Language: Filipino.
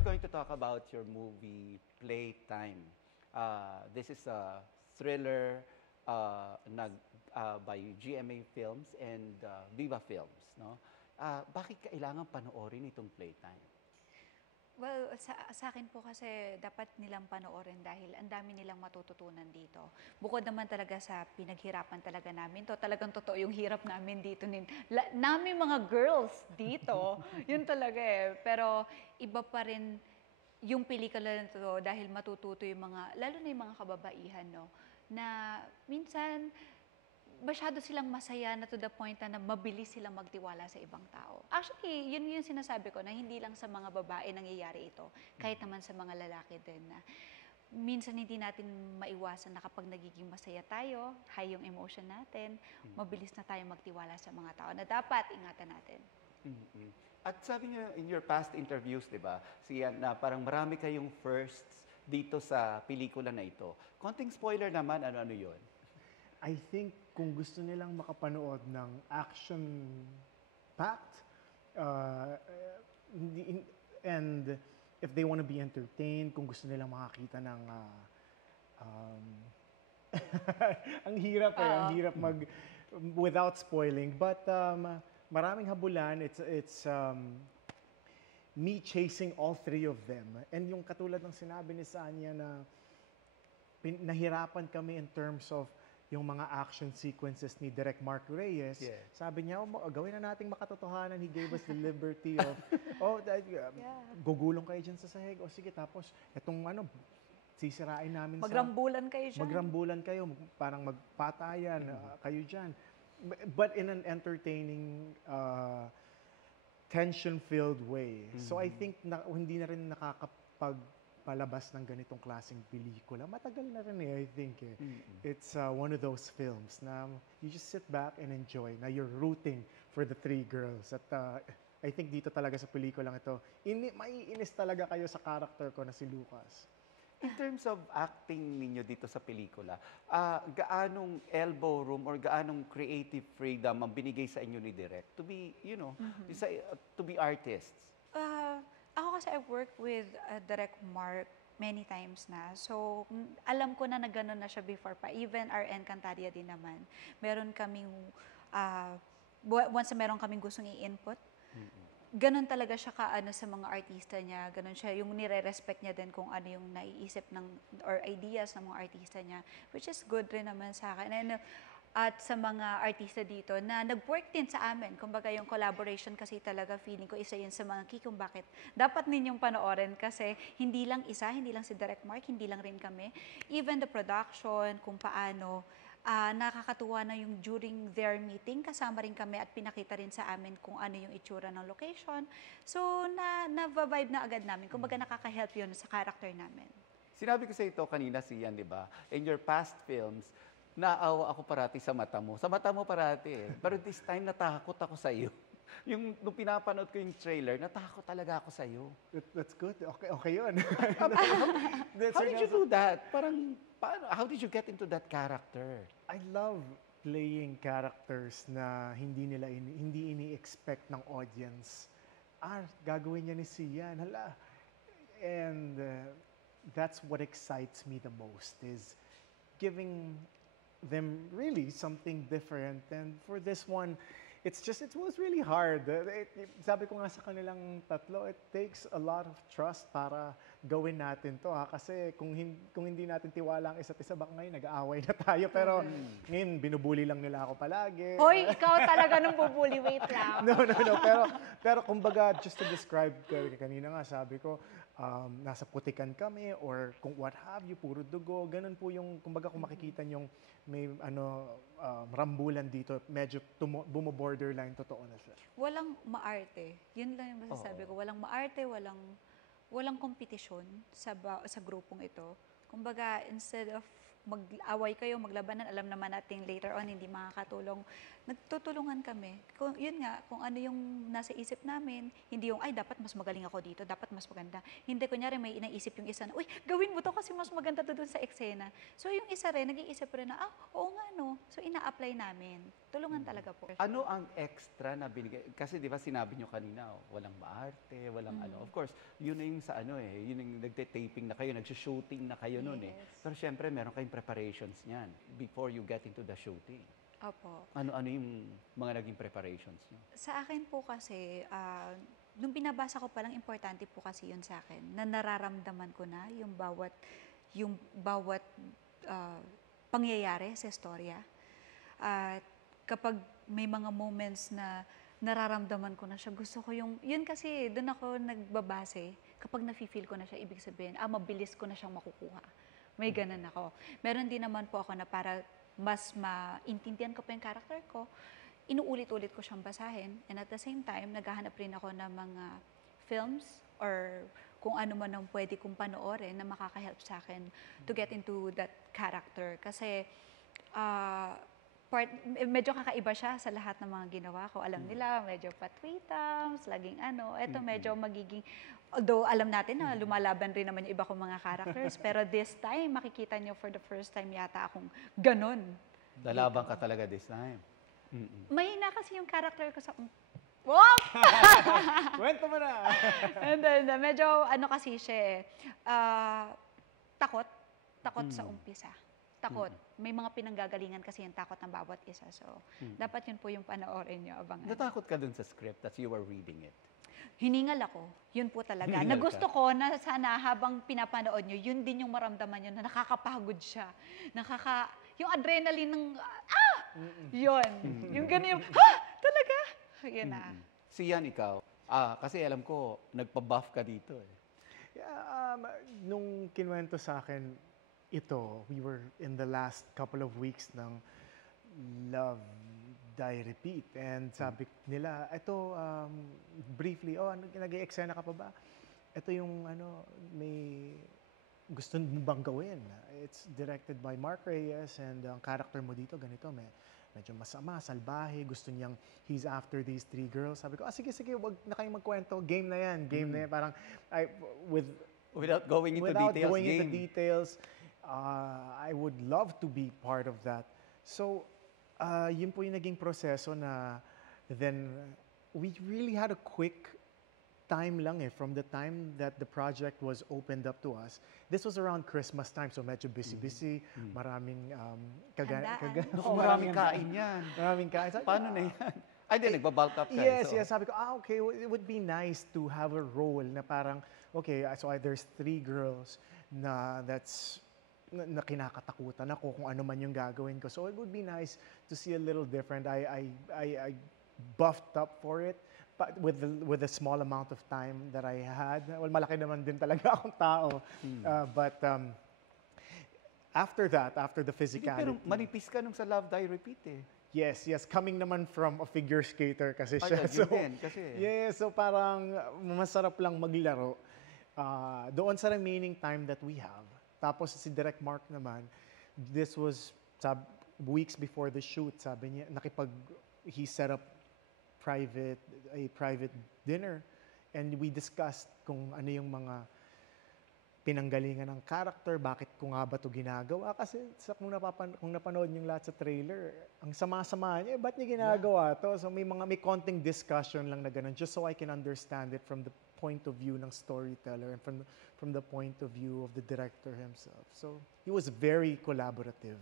we're going to talk about your movie Playtime. This is a thriller by GMA Films and Viva Films. No? Bakit kailangan panoorin itong Playtime? Well, sa akin po kasi dapat nilang panoorin dahil ang dami nilang matututunan dito. Bukod naman talaga sa pinaghirapan talaga namin, talagang totoo yung hirap namin dito. Namin mga girls dito, yun talaga eh. Pero iba pa rin yung pelikula na to dahil matututo yung mga, lalo na yung mga kababaihan, no? Na minsan, masyado silang masaya na to the point na mabilis silang magtiwala sa ibang tao. Actually, yun yung sinasabi ko na hindi lang sa mga babae nangyayari ito, kahit naman sa mga lalaki din na minsan hindi natin maiwasan na kapag nagiging masaya tayo, high yung emotion natin, mabilis na tayo magtiwala sa mga tao na dapat ingatan natin. Mm-mm. At sabi niyo in your past interviews, di ba, siya na parang marami kayong firsts dito sa pelikula na ito. Konting spoiler naman, ano-ano yun? I think kung gusto nilang makapanood ng action-packed, and if they want to be entertained, kung gusto nilang makakita ng um, ang hirap ang hirap without spoiling, but maraming habulan. It's me chasing all three of them, and yung katulad ng sinabi ni Sanya na nahirapan kami in terms of yung mga action sequences ni Direk Mark Reyes. Yeah. Sabi niya, gawin na nating makatotohanan. He gave us the liberty of, gugulong kayo dyan sa sahig. O sige, tapos, itong sisirain namin Magrambulan kayo dyan. Magrambulan kayo, parang magpatayan kayo dyan. But in an entertaining, tension-filled way. So I think hindi na rin nakakapagpalabas ng ganitong klaseng pelikula. Matagal na rin I think eh. It's one of those films na you just sit back and enjoy, na you're rooting for the three girls. At I think dito talaga sa pelikulang ito, maiinis talaga kayo sa character ko na si Lucas. In terms of acting ninyo dito sa pelikula, gaanong elbow room or gaanong creative freedom ang binigay sa inyo ni Direk to be, to be artists? Ako kasi I've worked with Direk Mark many times na. So, alam ko na gano'n na siya before pa. Even our Encantadia din naman. Meron kaming, once meron kaming gustong i-input, ganon talaga siya sa mga artista niya. Ganon siya, yung nire-respect niya din kung ano yung naiisip or ideas ng mga artista niya. Which is good rin naman sa akin. And, at sa mga artista dito na nag-work din sa amin. Kumbaga yung collaboration kasi talaga feeling ko isa yun sa mga key kung bakit dapat ninyong panoorin kasi hindi lang si Direk Mark, hindi lang rin kami. Even the production, kung paano, nakakatuwa na yung during their meeting, kasama rin kami at pinakita rin sa amin kung ano yung itsura ng location. So, na-vibe na agad namin. Kumbaga nakaka-help yun sa character namin. Sinabi ko sa ito kanina, Sian, di ba? In your past films, naawa ako parati sa mata mo. Sa mata mo parati eh. Pero this time, natakot ako sa iyo. Nung pinapanood ko yung trailer, natakot talaga ako sa iyo. That's good. Okay yun. How did you do that? How did you get into that character? I love playing characters na hindi ini-expect ng audience. Gagawin niya ni Sian. Hala. And that's what excites me the most is giving them really something different. And for this one, it was really hard. Sabi ko nga sa kanilang tatlo, it takes a lot of trust para gawin natin to. Kasi kung hindi natin tiwala ang isa't isa, baka ngayon nag-aaway na tayo. Pero ngayon, binubuli lang nila ako palagi. Hoy, ikaw talaga nung bubuli, wait lang. No. Pero kumbaga, just to describe, kanina nga sabi ko, nasa putikan kami or kung what have you, puro dugo. Ganun po yung, kumbaga kung makikita nyo may rambulan dito, medyo bumo-borderline, totoo na siya. Walang maarte. Yun lang yung masasabi ko. Walang maarte, walang kompetisyon sa grupong ito. Kumbaga, instead of mag-away kayo, maglabanan, alam naman natin later on hindi makakatulong. Nagtutulungan kami. Kung, yun nga, kung ano yung nasa isip namin, hindi yung, ay, dapat mas magaling ako dito, dapat mas maganda. Hindi, kunyari may inaisip yung isa na, uy, gawin mo to kasi mas maganda to dun sa eksena. So yung isa rin, nag-iisip rin na, oo nga no. So ina-apply namin. Tulungan talaga po. Ano ang extra na binigay? Kasi di ba sinabi nyo kanina, walang maarte, walang ano. Of course, yun na yung sa ano eh, yun yung nagte-taping na kayo, nagsushooting na kayo nun eh. Yes. Pero syempre, meron kayong preparations niyan before you get into the shooting. Opo. Ano yung mga naging preparations nyo? Sa akin po kasi, nung binabasa ko palang, importante po kasi yun sa akin, na nararamdaman ko na yung bawat pangyayari sa istorya. At kapag may mga moments na nararamdaman ko na siya, gusto ko yun kasi doon ako nagbabase. Kapag nafe-feel ko na siya, ibig sabihin, mabilis ko na siyang makukuha. May ganun ako. Meron din naman po ako na para mas maintindihan ko pa yung character ko, inuulit-ulit ko siyang basahin. And at the same time, naghahanap rin ako ng mga films or kung ano man ang pwede kong panoorin na makaka-help sa akin to get into that character. Kasi medyo kakaiba siya sa lahat ng mga ginawa ko. Alam nila, medyo patwitams, laging ano. Ito medyo magiging, although alam natin na lumalaban rin naman yung iba kong mga characters, pero this time, makikita nyo for the first time yata akong ganon. Lalaban ka talaga this time. Mahina kasi yung character ko sa... Whoop! Kwento mo na! And then, medyo ano kasi siya takot. Takot sa umpisa. Takot. May mga pinanggagalingan kasi yung takot ng bawat isa. So, dapat yun po yung panoorin nyo. Abangan. Natakot ka dun sa script as you were reading it? Hiningal ako. Yun po talaga. Hiningal Na gusto ko na sana habang pinapanood nyo, yun din yung maramdaman nyo na nakakapagod siya. Yung adrenaline ng, yun. Yung gano'n yung, talaga? Yun na. Siyan, ikaw. Kasi alam ko, nagpa-buff ka dito eh. Yeah, nung kinuwento sa akin ito, we were in the last couple of weeks ng Love, Die, Repeat. And sabi nila, ito, briefly, nag-i-eksena ka pa ba? Ito yung, may gusto mo bang gawin? It's directed by Mark Reyes and ang character mo dito, ganito, medyo masama, salbahe, gusto niyang he's after these 3 girls. Sabi ko, sige, wag na kayong magkwento, game na yan. Parang, Without going into details, I would love to be part of that. So, yun po yung naging proseso na then we really had a quick time lang from the time that the project was opened up to us. This was around Christmas time, so medyo busy, maraming Maraming kain yan. Maraming kain. Paano na yan? Ay, di, nagbabulk up ka. Yes. Sabi ko, okay, it would be nice to have a role na parang, okay, so there's 3 girls na na kinakatakutan ako kung ano man yung gagawin ko. So it would be nice to see a little different. I buffed up for it but with the small amount of time that I had. Well, malaki naman din talaga akong tao. But after the physicality. Pero manipis ka nung sa Love, Die, Repeat eh. Yes. Coming naman from a figure skater kasi siya. Yun din, kasi. Yes, so parang masarap lang maglaro. Doon sa remaining time that we have. Tapos si Direk Mark naman, this was weeks before the shoot, sabi niya, he set up a private dinner and we discussed kung ano yung mga pinanggalingan ng character, bakit ko nga ba ito ginagawa? Kasi kung napanood niyo lahat sa trailer, ang sama-sama niya, ba't niya ginagawa to? So may konting discussion lang na ganun, just so I can understand it from the point of view ng storyteller and from the point of view of the director himself. So he was very collaborative.